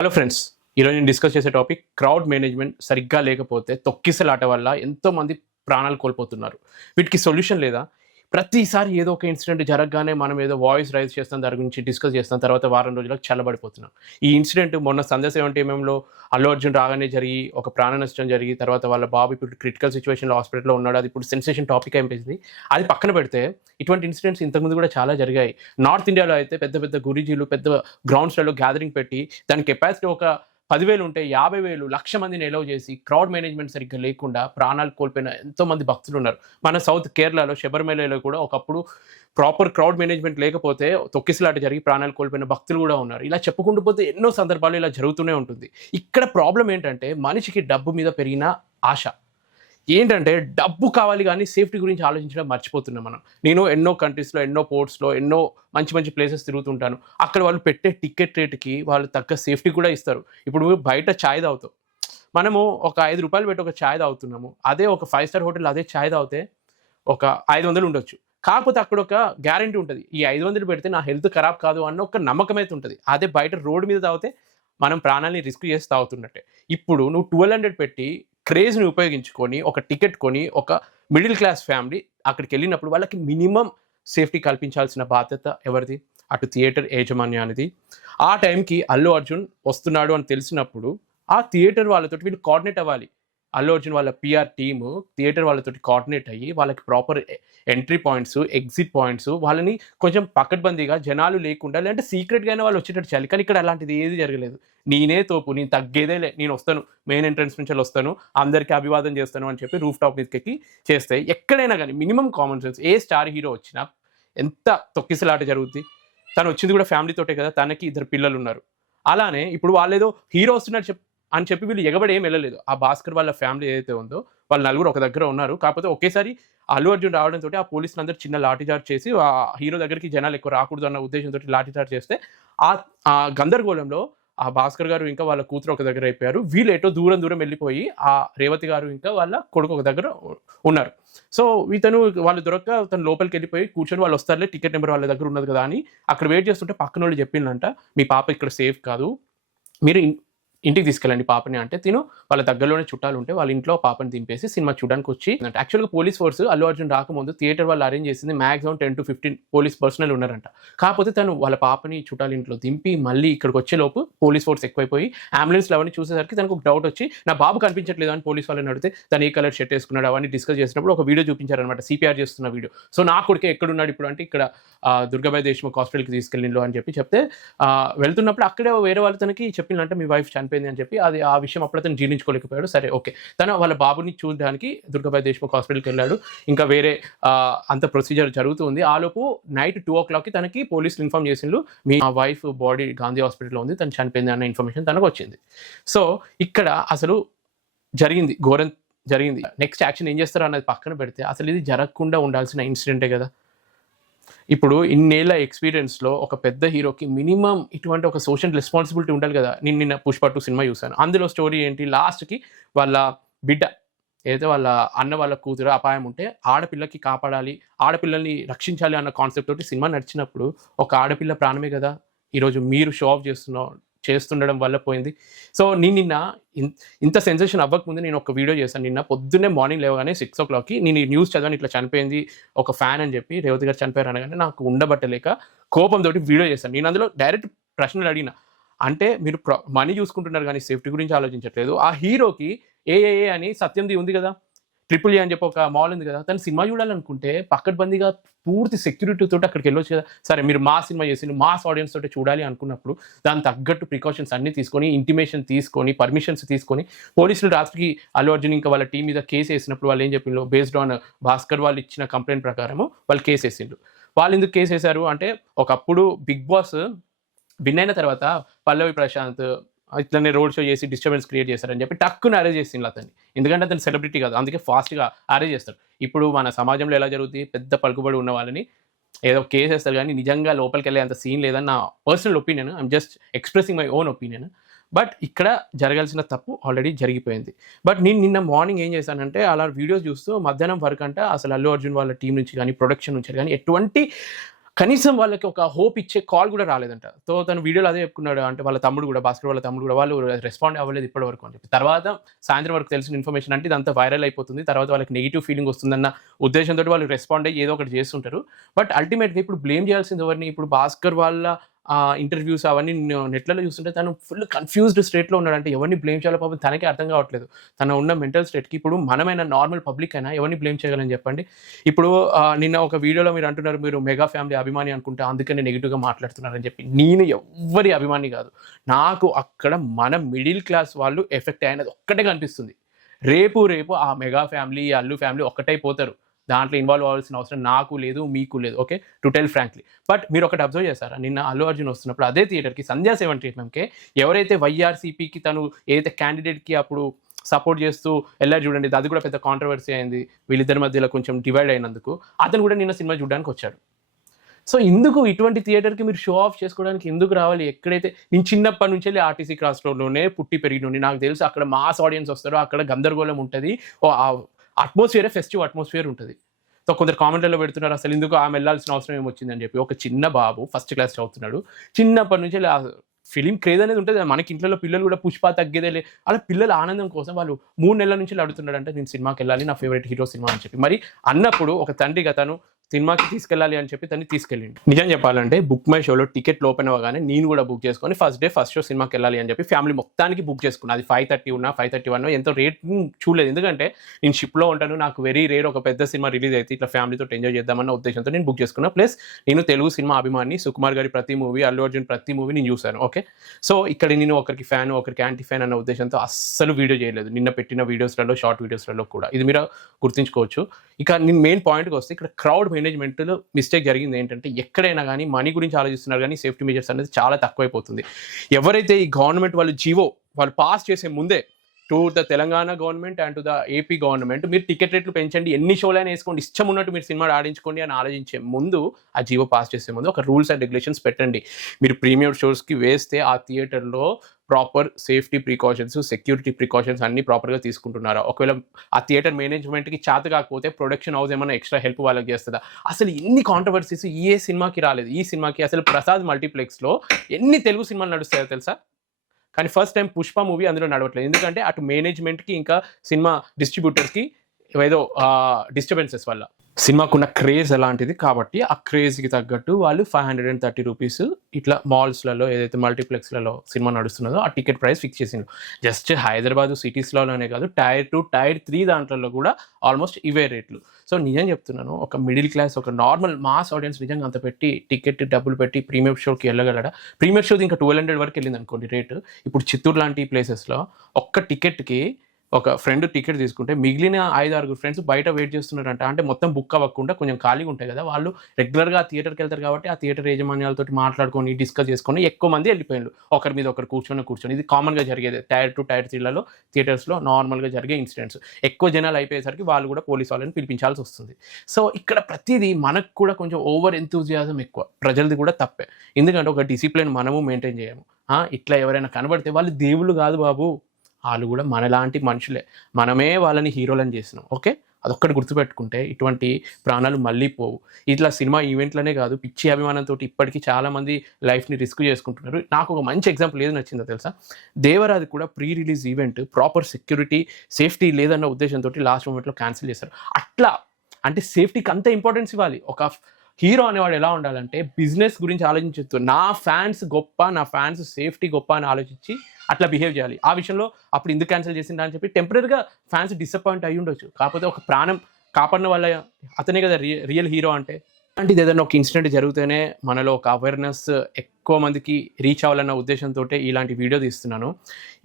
Hello friends ఈరోజు నేను discuss చేసే టాపిక్ క్రౌడ్ మేనేజ్మెంట్ సరిగ్గా లేకపోతే తొక్కిసలాట వల్ల ఎంతో మంది ప్రాణాలు కోల్పోతున్నారు. వీటికి సొల్యూషన్ లేదా? ప్రతిసారి ఏదో ఒక ఇన్సిడెంట్ జరగగానే మనం ఏదో వాయిస్ రైజ్ చేస్తాం దాని గురించి డిస్కస్ చేస్తాం తర్వాత వారం రోజులకు చల్లబడిపోతున్నాం. ఈ ఇన్సిడెంట్ మొన్న సందేశం సెవెంటీ ఎంఎంలో అల్లు అర్జున్ రాగానే జరిగి ఒక ప్రాణ నష్టం జరిగి తర్వాత వాళ్ళ బాబు ఇప్పుడు క్రిటికల్ సిచ్యువేషన్లో హాస్పిటల్లో ఉన్నాడు. అది ఇప్పుడు సెన్సేషన్ టాపిక్ అయిపోయింది. అది పక్కన పెడితే ఇటువంటి ఇన్సిడెంట్స్ ఇంతకుముందు కూడా చాలా జరిగాయి. నార్త్ ఇండియాలో అయితే పెద్ద పెద్ద గురిజీలు పెద్ద గ్రౌండ్స్లలో గ్యాదరింగ్ పెట్టి దాని కెపాసిటీ ఒక పదివేలు ఉంటే యాభై వేలు లక్ష మందిని ఎలవ్ చేసి క్రౌడ్ మేనేజ్మెంట్ సరిగ్గా లేకుండా ప్రాణాలు కోల్పోయిన ఎంతో మంది భక్తులు ఉన్నారు. మన సౌత్ కేరళలో శబరిమలలో కూడా ఒకప్పుడు ప్రాపర్ క్రౌడ్ మేనేజ్మెంట్ లేకపోతే తొక్కిసలాట జరిగి ప్రాణాలు కోల్పోయిన భక్తులు కూడా ఉన్నారు. ఇలా చెప్పుకుంటూ పోతే ఎన్నో సందర్భాలు ఇలా జరుగుతూనే ఉంటుంది. ఇక్కడ ప్రాబ్లం ఏంటంటే మనిషికి డబ్బు మీద పెరిగిన ఆశ. ఏంటంటే డబ్బు కావాలి కానీ సేఫ్టీ గురించి ఆలోచించడం మర్చిపోతున్నాం మనం. నేను ఎన్నో కంట్రీస్లో ఎన్నో పోర్ట్స్లో ఎన్నో మంచి మంచి ప్లేసెస్ తిరుగుతుంటాను. అక్కడ వాళ్ళు పెట్టే టికెట్ రేట్కి వాళ్ళు తగ్గ సేఫ్టీ కూడా ఇస్తారు. ఇప్పుడు బయట ఛాయ్ తాగుతావు. మనము ఒక ఐదు రూపాయలు పెట్టి ఒక ఛాయ్ తాగుతున్నాము. అదే ఒక ఫైవ్ స్టార్ హోటల్ అదే ఛాయ్ తాగితే ఒక ఐదు వందలు ఉండొచ్చు. కాకపోతే అక్కడ ఒక గ్యారంటీ ఉంటుంది. ఈ ఐదు వందలు పెడితే నా హెల్త్ ఖరాబ్ కాదు అన్న ఒక నమ్మకం అయితే ఉంటుంది. అదే బయట రోడ్డు మీద తాగితే మనం ప్రాణాలని రిస్క్ చేసి తాగుతున్నట్టే. ఇప్పుడు నువ్వు ట్వెల్వ్ హండ్రెడ్ పెట్టి క్రేజ్ని ఉపయోగించుకొని ఒక టికెట్ కొని ఒక మిడిల్ క్లాస్ ఫ్యామిలీ అక్కడికి వెళ్ళినప్పుడు వాళ్ళకి మినిమం సేఫ్టీ కల్పించాల్సిన బాధ్యత ఎవరిది? అటు థియేటర్ యాజమాన్యానిది ఆ టైంకి అల్లు అర్జున్ వస్తున్నాడు అని తెలిసినప్పుడు ఆ థియేటర్ వాళ్ళతో వీళ్ళు కోఆర్డినేట్ అవ్వాలి. అల్లు అర్జున్ వాళ్ళ పిఆర్ టీము థియేటర్ వాళ్ళతో కోఆర్డినేట్ అయ్యి వాళ్ళకి proper entry points exit points వాళ్ళని కొంచెం పకడ్బందీగా జనాలు లేకుండా లేదంటే సీక్రెట్గానే వాళ్ళు వచ్చేటట్టు చేయాలి. కానీ ఇక్కడ అలాంటిది ఏది జరగలేదు. నేనే తోపు నేను తగ్గేదే లే నేను వస్తాను మెయిన్ ఎంట్రన్స్ నుంచి వస్తాను అందరికీ అభివాదం చేస్తాను అని చెప్పి రూఫ్ టాప్ మీదకి ఎక్కి చేస్తే ఎక్కడైనా కానీ మినిమం కామన్ సెన్స్ ఏ స్టార్ హీరో వచ్చినా ఎంత తొక్కిసలాట జరుగుద్ది. తను వచ్చింది కూడా ఫ్యామిలీతోటే కదా తనకి ఇద్దరు పిల్లలు ఉన్నారు. అలానే ఇప్పుడు వాళ్ళేదో హీరో వస్తున్నారు చెప్ అని చెప్పి వీళ్ళు ఎగబడి ఏం వెళ్ళలేదు. ఆ భాస్కర్ వాళ్ళ ఫ్యామిలీ ఏదైతే ఉందో వాళ్ళు నలుగురు ఒక దగ్గర ఉన్నారు. కాకపోతే ఒకేసారి అల్లు అర్జున్ రావడంతో ఆ పోలీసులు అందరూ చిన్న లాఠీచార్జ్ చేసి ఆ హీరో దగ్గరికి జనాలు ఎక్కువ రాకూడదు అన్న ఉద్దేశంతో లాఠీచార్జ్ చేస్తే ఆ ఆ గందరగోళంలో ఆ భాస్కర్ గారు ఇంకా వాళ్ళ కూతురు ఒక దగ్గర అయిపోయారు. వీళ్ళు ఎటో దూరం దూరం వెళ్ళిపోయి ఆ రేవతి గారు ఇంకా వాళ్ళ కొడుకు ఒక దగ్గర ఉన్నారు. సో ఇతను వాళ్ళు దొరక్క తను లోపలికి వెళ్ళిపోయి కూర్చొని వాళ్ళు వస్తారులే టికెట్ నెంబర్ వాళ్ళ దగ్గర ఉన్నది కదా అని అక్కడ వెయిట్ చేస్తుంటే పక్కన వాళ్ళు చెప్పిందంట మీ పాప ఇక్కడ సేఫ్ కాదు. మీరు ఇంటికి తీసుకెళ్ళండి పాపని అంటే తిను. వాళ్ళ దగ్గరలోనే చుట్టాలు ఉంటే వాళ్ళ ఇంట్లో పాపని దింపేసి సినిమా చూడడానికి వచ్చి యాక్చువల్గా పోలీస్ ఫోర్స్ అల్లు అర్జున్ రాకముందు థియేటర్ వాళ్ళు అరేంజ్ చేసింది maximum ten to fifteen police personnel ఉన్నారంట. కాకపోతే తను వాళ్ళ పాపని చుట్టాల ఇంట్లో దింపి మళ్ళీ ఇక్కడికి వచ్చే లోపు పోలీస్ ఫోర్స్ ఎక్కువైపోయి అంబులెన్స్ అవన్నీ చూసేసరికి తనకు ఒక డౌట్ వచ్చి నా బాబు కనిపించట్లేదు అని పోలీస్ వాళ్ళని అడిగితే తను ఏ కలర్ షర్ట్ వేసుకున్నాడు అవన్నీ డిస్కస్ చేసినప్పుడు ఒక వీడియో చూపించారనమాట సిపిఆర్ చేస్తున్న వీడియో. సో నా కొడుకే ఎక్కడున్నాడు ఇప్పుడు అంటే ఇక్కడ దుర్గాబాయ్ దేశ్ముఖ్ హాస్పిటల్కి తీసుకెళ్ళిండు అని చెప్పి చెప్తే వెళ్తున్నప్పుడు అక్కడే వేరే వాళ్ళు తనకి చెప్పిందంటే మీ వైఫ్ చనిపోయింది అని చెప్పి అది ఆ విషయం అప్పుడు అతను జీర్ణించుకోలేకపోయాడు. సరే ఓకే. తను వాళ్ళ బాబుని చూడడానికి దుర్గాబాయ్ దేశ్ముఖ్ హాస్పిటల్కి వెళ్ళాడు. ఇంకా వేరే అంత ప్రొసీజర్ జరుగుతుంది ఆలోపు నైట్ టూ ఓ క్లాక్కి తనకి పోలీసులు ఇన్ఫామ్ చేసిండ్రు మీ వైఫ్ బాడీ గాంధీ హాస్పిటల్లో ఉంది తను చనిపోయింది అన్న ఇన్ఫర్మేషన్ తనకు వచ్చింది. సో ఇక్కడ అసలు జరిగింది ఘోరం జరిగింది. నెక్స్ట్ యాక్షన్ ఏం చేస్తారో అన్నది పక్కన పెడితే అసలు ఇది జరగకుండా ఉండాల్సిన ఇన్సిడెంటే కదా. ఇప్పుడు ఇన్నేళ్ళ ఎక్స్పీరియన్స్లో ఒక పెద్ద హీరోకి మినిమం ఇటువంటి ఒక సోషల్ రెస్పాన్సిబిలిటీ ఉండాలి కదా. నేను నిన్న పుష్ప టూ సినిమా చూశాను. అందులో స్టోరీ ఏంటి? లాస్ట్కి వాళ్ళ బిడ్డ ఏదైతే వాళ్ళ అన్న వాళ్ళ కూతురు అపాయం ఉంటే ఆడపిల్లకి కాపాడాలి ఆడపిల్లల్ని రక్షించాలి అన్న కాన్సెప్ట్ తోటి సినిమా నడిచినప్పుడు ఒక ఆడపిల్ల ప్రాణమే కదా. ఈరోజు మీరు షో ఆఫ్ చేస్తున్న చేస్తుండడం వల్ల పోయింది. సో నేను నిన్న ఇంత సెన్సేషన్ అవ్వకముందు నేను ఒక వీడియో చేశాను. నిన్న పొద్దున్నే మార్నింగ్ లేవగానే సిక్స్ ఓ క్లాక్కి నేను న్యూస్ చదివాను ఇట్లా చనిపోయింది ఒక ఫ్యాన్ అని చెప్పి రేవతి గారు చనిపోయారు అనగానే నాకు ఉండబట్టలేక కోపంతో వీడియో చేశాను. నేను అందులో డైరెక్ట్ ప్రశ్నలు అడిగిన. అంటే మీరు మనీ చూసుకుంటున్నారు కానీ సేఫ్టీ గురించి ఆలోచించట్లేదు. ఆ హీరోకి ఏఏఏ అని సత్యంది ఉంది కదా? ట్రిపుల్ ఏ అని చెప్పి ఒక మాల్ ఉంది కదా తను సినిమా చూడాలనుకుంటే పక్కడ్బందీగా పూర్తి సెక్యూరిటీ తోటి అక్కడికి వెళ్ళొచ్చు కదా. సరే మీరు మా సినిమా చేసి మాస్ ఆడియన్స్ తోటి చూడాలి అనుకున్నప్పుడు దాని తగ్గట్టు ప్రికాషన్స్ అన్ని తీసుకొని ఇంటిమేషన్ తీసుకొని పర్మిషన్స్ తీసుకొని పోలీసులు రాత్రికి అల్లు అర్జున్ ఇంకా వాళ్ళ టీం మీద కేసు వేసినప్పుడు వాళ్ళు ఏం చెప్పిండ్రు? బేస్డ్ ఆన్ భాస్కర్ వాళ్ళు ఇచ్చిన కంప్లైంట్ ప్రకారము వాళ్ళు కేసు వేసిండ్రు. వాళ్ళు ఎందుకు కేసు వేశారు? అంటే ఒకప్పుడు బిగ్ బాస్ విన్ అయిన తర్వాత పల్లవి ప్రశాంత్ ఇట్లనే రోడ్ షో చేసి డిస్టర్బెన్స్ క్రియేట్ చేస్తారని చెప్పి టక్కున అరేంజ్ చేసింది అతన్ని. ఎందుకంటే అతను సెలబ్రిటీ కాదు. అందుకే ఫాస్ట్గా అరేంజ్ చేస్తారు. ఇప్పుడు మన సమాజంలో ఎలా జరుగుతుంది పెద్ద పలుకుబడి ఉన్న వాళ్ళని ఏదో కేసు వేస్తారు కానీ నిజంగా లోపలికి వెళ్ళే అంత సీన్ లేదని నా personal opinion I'm just expressing my own opinion but ఇక్కడ జరగాల్సిన తప్పు ఆల్రెడీ జరిగిపోయింది. బట్ నేను నిన్న మార్నింగ్ ఏం చేశానంటే అలా వీడియోస్ చూస్తూ మధ్యాహ్నం వరకు అంటే అసలు అల్లు అర్జున్ వాళ్ళ టీం నుంచి కానీ ప్రొడక్షన్ నుంచి కానీ ఎటువంటి కనీసం వాళ్ళకి ఒక హోప్ ఇచ్చే కాల్ కూడా రాలేదంట. సో తను వీడియోలో అదే చెప్పుకున్నాడు అంటే వాళ్ళ తమ్ముడు కూడా భాస్కర్ వాళ్ళ తమ్ముడు కూడా వాళ్ళు రెస్పాండ్ అవ్వలేదు ఇప్పటి వరకు అని చెప్పి. తర్వాత సాయంత్రం వరకు తెలిసిన ఇన్ఫర్మేషన్ అంటే ఇదంతా వైరల్ అయిపోతుంది. తర్వాత వాళ్ళకి నెగిటివ్ ఫీలింగ్ వస్తుందన్న ఉద్దేశంతో వాళ్ళు రెస్పాండ్ అయ్యి ఏదో ఒకటి చేస్తుంటారు. బట్ అల్టిమేట్గా ఇప్పుడు బ్లేమ్ చేయాల్సింది ఎవరిని? ఇప్పుడు భాస్కర్ వాళ్ళ ఇంటర్వ్యూస్ అవన్నీ నేను నెట్లలో చూస్తుంటే తను ఫుల్ కన్ఫ్యూజ్డ్ స్టేట్లో ఉన్నాడు. అంటే ఎవరిని బ్లేమ్ చేయాలో పాపం తనకే అర్థం కావట్లేదు. తన ఉన్న మెంటల్ స్టేట్కి ఇప్పుడు మనమైన నార్మల్ పబ్లిక్ అయినా ఎవరిని బ్లేమ్ చేయగలని చెప్పండి. ఇప్పుడు నిన్న ఒక వీడియోలో మీరు అంటున్నారు మీరు మెగా ఫ్యామిలీ అభిమాని అనుకుంటే అందుకనే నెగిటివ్గా మాట్లాడుతున్నారని చెప్పి. నేను ఎవ్వరి అభిమాని కాదు. నాకు అక్కడ మన మిడిల్ క్లాస్ వాళ్ళు ఎఫెక్ట్ అయినది ఒక్కటే కనిపిస్తుంది. రేపు రేపు ఆ మెగా ఫ్యామిలీ అల్లు ఫ్యామిలీ ఒక్కటైపోతారు. దాంట్లో ఇన్వాల్వ్ అవ్వాల్సిన అవసరం నాకు లేదు మీకు లేదు okay to tell frankly but మీరు ఒకటి అబ్జర్వ్ చేశారా? నిన్న అల్లు అర్జున్ వస్తున్నప్పుడు అదే థియేటర్కి సంధ్యా సెవెన్ ట్రీట్మెంట్కే ఎవరైతే వైఆర్సీపీకి తను ఏదైతే క్యాండిడేట్కి అప్పుడు సపోర్ట్ చేస్తూ వెళ్ళారు చూడండి అది కూడా పెద్ద కాంట్రవర్సీ అయింది వీళ్ళిద్దరి మధ్యలో కొంచెం డివైడ్ అయినందుకు అతను కూడా నిన్న సినిమా చూడడానికి వచ్చాడు. సో ఎందుకు ఇటువంటి థియేటర్కి మీరు షో ఆఫ్ చేసుకోవడానికి ఎందుకు రావాలి? ఎక్కడైతే నేను చిన్నప్పటి నుంచి వెళ్ళి ఆర్టీసీ క్రాస్ రోడ్లోనే పుట్టి పెరిగినండి నాకు తెలుసు అక్కడ మాస్ ఆడియన్స్ వస్తారు అక్కడ గందరగోళం ఉంటుంది. అట్మాస్ఫియరే ఫెస్టివ్ అట్మాస్ఫియర్ ఉంటుంది. సో కొందరు కామెంట్లలో పెడుతున్నారు అసలు ఎందుకు ఆమె వెళ్ళాల్సిన అవసరం ఏమొచ్చిందని చెప్పి. ఒక చిన్న బాబు ఫస్ట్ క్లాస్ చదువుతున్నాడు. చిన్నప్పటి నుంచి ఫిలిం క్రేజ్ అనేది ఉంటుంది మనకి ఇంట్లో పిల్లలు కూడా పుష్ప తగ్గేదేలే అలా పిల్లల ఆనందం కోసం వాళ్ళు మూడు నెలల నుంచి అడుగుతున్నాడు అంటే నేను సినిమాకి వెళ్ళాలి నా ఫేవరెట్ హీరో సినిమా అని చెప్పి. మరి అన్నప్పుడు ఒక తండ్రిగా తను సినిమాకి తీసుకెళ్ళాలి అని చెప్పి తను తీసుకెళ్ళింది నిజం చెప్పాలంటే బుక్ మై షోలో టికెట్ ఓపెన్ అవ్వగానే నేను కూడా బుక్ చేసుకొని ఫస్ట్ డే ఫస్ట్ షో సినిమాకి వెళ్ళాలి అని చెప్పి ఫ్యామిలీ మొత్తానికి బుక్ చేసుకున్నా. అది ఫైవ్ థర్టీ ఉన్నా ఫైవ్ థర్టీ వన్ ఎంతో రేట్ చూడలేదు. ఎందుకంటే నేను షిప్లో ఉంటాను నాకు వెరీ రేర్ ఒక పెద్ద సినిమా రిలీజ్ అయితే ఇట్లా ఫ్యామిలీతో ఎంజాయ్ చేద్దామన్న ఉద్దేశంతో నేను బుక్ చేసుకున్నా. ప్లస్ నేను తెలుగు సినిమా అభిమాని సుకుమార్ గారి ప్రతి మూవీ అల్లు అర్జున్ ప్రతి మూవీ నేను చూశాను. ఓకే? సో ఇక్కడ నేను ఒకరికి ఫ్యాన్ ఒకరికి యాంటీ ఫ్యాన్ అన్న ఉద్దేశంతో అస్సలు వీడియో చేయలేదు. నిన్న పెట్టిన వీడియోస్లలో షార్ట్ వీడియోస్లలో కూడా. ఇది మీరు గుర్తుంచుకోవచ్చు. ఇక నేను మెయిన్ పాయింట్కి వస్తే ఇక్కడ క్రౌడ్ మేనేజ్మెంట్లో మిస్టేక్ జరిగింది ఏంటంటే ఎక్కడైనా కానీ మనీ గురించి ఆలోచిస్తున్నారు కానీ సేఫ్టీ మెజర్స్ అనేది చాలా తక్కువైపోతుంది. ఎవరైతే ఈ గవర్నమెంట్ వాళ్ళు జీవో వాళ్ళు పాస్ చేసే ముందే to the Telangana government and to the AP government. మీరు టికెట్ రేట్లు పెంచండి. ఎన్ని షోలైనా వేసుకోండి. ఇష్టం ఉన్నట్టు మీరు సినిమా ఆడించుకోండి అని ఆలోచించే ముందు ఆ జీవో పాస్ చేసే ముందు ఒక రూల్స్ అండ్ రెగ్యులేషన్స్ పెట్టండి. మీరు ప్రీమియం షోస్కి వేస్తే ఆ థియేటర్లో proper safety precautions security precautions అన్ని ప్రాపర్గా తీసుకుంటున్నారా? ఒకవేళ ఆ థియేటర్ మేనేజ్మెంట్కి చేత కాకపోతే ప్రొడక్షన్ హౌస్ ఏమైనా ఎక్స్ట్రా హెల్ప్ వాళ్ళకి చేస్తుందా? అసలు ఎన్ని కాంట్రవర్సీస్ ఏ సినిమాకి రాలేదు. ఈ సినిమాకి అసలు ప్రసాద్ మల్టీప్లెక్స్లో ఎన్ని తెలుగు సినిమాలు నడుస్తాయో తెలుసా? కానీ ఫస్ట్ టైం పుష్ప మూవీ అందులో నడవట్లేదు. ఎందుకంటే అటు మేనేజ్మెంట్కి ఇంకా సినిమా డిస్ట్రిబ్యూటర్స్కి ఏదో డిస్టర్బెన్సెస్ వల్ల. సినిమాకున్న క్రేజ్ అలాంటిది కాబట్టి ఆ క్రేజ్కి తగ్గట్టు వాళ్ళు five hundred and thirty rupees ఇట్లా మాల్స్లలో ఏదైతే మల్టీప్లెక్స్లలో సినిమా నడుస్తున్నదో ఆ టికెట్ ప్రైస్ ఫిక్స్ చేసిండు జస్ట్ హైదరాబాద్ సిటీస్లోనే కాదు టైర్ టూ టైర్ త్రీ దాంట్లో కూడా ఆల్మోస్ట్ ఇవే రేట్లు. సో నిజం చెప్తున్నాను ఒక మిడిల్ క్లాస్ ఒక నార్మల్ మాస్ ఆడియన్స్ నిజంగా అంత పెట్టి టికెట్ డబ్బులు పెట్టి ప్రీమియం షోకి వెళ్ళగలడా? ప్రీమియం షోది ఇంకా ట్వెల్వ్ హండ్రెడ్ వరకు వెళ్ళింది అనుకోండి రేటు. ఇప్పుడు చిత్తూరు లాంటి ప్లేసెస్లో ఒక్క టికెట్కి ఒక ఫ్రెండ్ టికెట్ తీసుకుంటే మిగిలిన ఐదు ఆరుగురు ఫ్రెండ్స్ బయట వెయిట్ చేస్తున్నారంట. అంటే మొత్తం బుక్ అవ్వకుండా కొంచెం ఖాళీగా ఉంటాయి కదా. వాళ్ళు రెగ్యులర్గా థియేటర్కి వెళ్తారు కాబట్టి ఆ థియేటర్ యాజమాన్యాలతో మాట్లాడుకొని డిస్కస్ చేసుకొని ఎక్కువ మంది వెళ్ళిపోయారు ఒకరి మీద ఒకరు కూర్చొని కూర్చొని. ఇది కామన్గా జరిగేది. టైర్ టు టైర్ త్రీలలో థియేటర్స్లో నార్మల్గా జరిగే ఇన్సిడెంట్స్ ఎక్కువ జనాలు అయిపోయేసరికి వాళ్ళు కూడా పోలీస్ వాళ్ళని పిలిపించాల్సి వస్తుంది. సో ఇక్కడ ప్రతిదీ మనకు కూడా కొంచెం ఓవర్ ఎంతూజియాజం ఎక్కువ. ప్రజలది కూడా తప్పే. ఎందుకంటే ఒక డిసిప్లిన్ మనము మెయింటైన్ చేయము. ఇట్లా ఎవరైనా కనబడితే వాళ్ళు దేవుళ్ళు కాదు బాబు. వాళ్ళు కూడా మనలాంటి మనుషులే. మనమే వాళ్ళని హీరోలని చేసినాం ఓకే? అదొక్కటి గుర్తుపెట్టుకుంటే ఇటువంటి ప్రాణాలు మళ్ళీ పోవు. ఇట్లా సినిమా ఈవెంట్లనే కాదు పిచ్చి అభిమానంతో ఇప్పటికీ చాలామంది లైఫ్ని రిస్క్ చేసుకుంటున్నారు. నాకు ఒక మంచి ఎగ్జాంపుల్ ఏది నచ్చిందో తెలుసా? దేవరాది కూడా pre release event proper security safety లేదన్న ఉద్దేశంతో లాస్ట్ మూమెంట్లో క్యాన్సిల్ చేశారు. అట్లా అంటే సేఫ్టీకి అంత ఇంపార్టెన్స్ ఇవ్వాలి. ఒక హీరో అనేవాడు ఎలా ఉండాలంటే బిజినెస్ గురించి ఆలోచించవచ్చు నా ఫ్యాన్స్ గొప్ప నా ఫ్యాన్స్ సేఫ్టీ గొప్ప అని ఆలోచించి అట్లా బిహేవ్ చేయాలి. ఆ విషయంలో అప్పుడు ఎందుకు క్యాన్సిల్ చేసిందా అని చెప్పి టెంపరీగా ఫ్యాన్స్ డిసప్పాయింట్ అయ్యి ఉండొచ్చు. కాకపోతే ఒక ప్రాణం కాపాడిన వల్ల అతనే కదా రియల్ హీరో అంటే. అలాంటిది ఏదైనా ఒక ఇన్సిడెంట్ జరిగితేనే మనలో ఒక అవేర్నెస్ ఎక్కువ మందికి రీచ్ అవ్వాలన్న ఉద్దేశంతో ఇలాంటి వీడియో తీస్తున్నాను.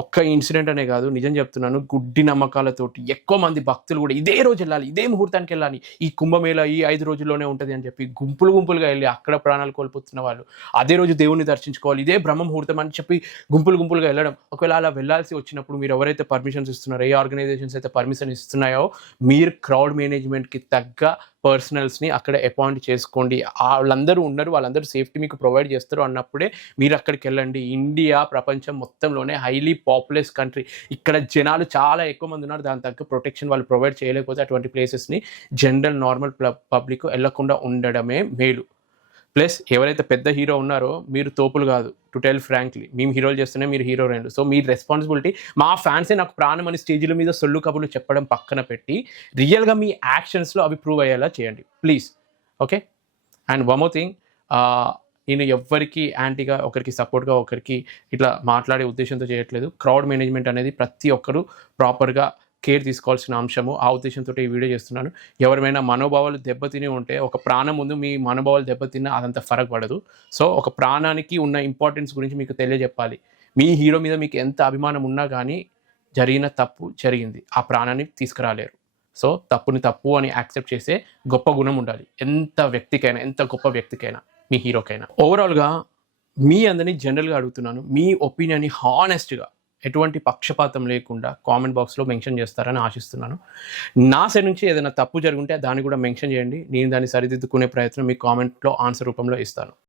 ఒక్క ఇన్సిడెంట్ అనే కాదు నిజం చెప్తున్నాను గుడ్డి నమ్మకాలతోటి ఎక్కువ మంది భక్తులు కూడా ఇదే రోజు వెళ్ళాలి ఇదే ముహూర్తానికి వెళ్ళాలి ఈ కుంభమేళ ఈ ఐదు రోజుల్లోనే ఉంటుంది అని చెప్పి గుంపులు గుంపులుగా వెళ్ళి అక్కడ ప్రాణాలు కోల్పోతున్న వాళ్ళు అదే రోజు దేవుణ్ణి దర్శించుకోవాలి ఇదే బ్రహ్మ ముహూర్తం అని చెప్పి గుంపులు గుంపులుగా వెళ్ళడం. ఒకవేళ అలా వెళ్ళాల్సి వచ్చినప్పుడు మీరు ఎవరైతే పర్మిషన్స్ ఇస్తున్నారో ఏ ఆర్గనైజేషన్స్ అయితే పర్మిషన్ ఇస్తున్నాయో మీరు క్రౌడ్ మేనేజ్మెంట్కి తగ్గ పర్సనల్స్ని అక్కడ అపాయింట్ చేసుకోండి. వాళ్ళందరూ ఉన్నారు వాళ్ళందరూ సేఫ్టీ మీకు ప్రొవైడ్ చేస్తారు అన్న అన్నప్పుడే మీరు అక్కడికి వెళ్ళండి. ఇండియా ప్రపంచం మొత్తంలోనే హైలీ పాపులస్ కంట్రీ ఇక్కడ జనాలు చాలా ఎక్కువ మంది ఉన్నారు. దాని తగ్గ ప్రొటెక్షన్ వాళ్ళు ప్రొవైడ్ చేయలేకపోతే అటువంటి ప్లేసెస్ని జనరల్ నార్మల్ పబ్లిక్ వెళ్ళకుండా ఉండడమే మేలు. ప్లస్ ఎవరైతే పెద్ద హీరో ఉన్నారో మీరు తోపులు కాదు. టు టెల్ ఫ్రాంక్లీ మేము హీరోలు చేస్తూనే మీరు హీరో రెండు. సో మీ రెస్పాన్సిబిలిటీ మా ఫ్యాన్సే నాకు ప్రాణం అని స్టేజ్ల మీద సొల్లు కబుర్లు చెప్పడం పక్కన పెట్టి రియల్గా మీ యాక్షన్స్లో అవి ప్రూవ్ అయ్యేలా చేయండి. Please okay and one more thing నేను ఎవ్వరికి యాంటీగా ఒకరికి సపోర్ట్గా ఒకరికి ఇట్లా మాట్లాడే ఉద్దేశంతో చేయట్లేదు. క్రౌడ్ మేనేజ్మెంట్ అనేది ప్రతి ఒక్కరూ ప్రాపర్గా కేర్ తీసుకోవాల్సిన అంశము. ఆ ఉద్దేశంతో ఈ వీడియో చేస్తున్నాను. ఎవరిమైనా మనోభావాలు దెబ్బతిని ఉంటే ఒక ప్రాణం ముందు మీ మనోభావాలు దెబ్బతిన్నా అదంత ఫరక్ పడదు సో ఒక ప్రాణానికి ఉన్న ఇంపార్టెన్స్ గురించి మీకు తెలియజెప్పాలి. మీ హీరో మీద మీకు ఎంత అభిమానం ఉన్నా కానీ జరిగిన తప్పు జరిగింది. ఆ ప్రాణాన్ని తీసుకురాలేరు. సో తప్పుని తప్పు అని యాక్సెప్ట్ చేసే గొప్ప గుణం ఉండాలి. ఎంత వ్యక్తికైనా ఎంత గొప్ప వ్యక్తికైనా. మీ హీరోకైనా. ఓవరాల్గా మీ అందరినీ జనరల్గా అడుగుతున్నాను. మీ ఒపీనియన్ని హానెస్ట్గా ఎటువంటి పక్షపాతం లేకుండా కామెంట్ బాక్స్లో మెన్షన్ చేస్తారని ఆశిస్తున్నాను. నా సైడ్ నుంచి ఏదైనా తప్పు జరుగుంటే దాన్ని కూడా మెన్షన్ చేయండి. నేను దాన్ని సరిదిద్దుకునే ప్రయత్నం మీ కామెంట్లో ఆన్సర్ రూపంలో ఇస్తాను.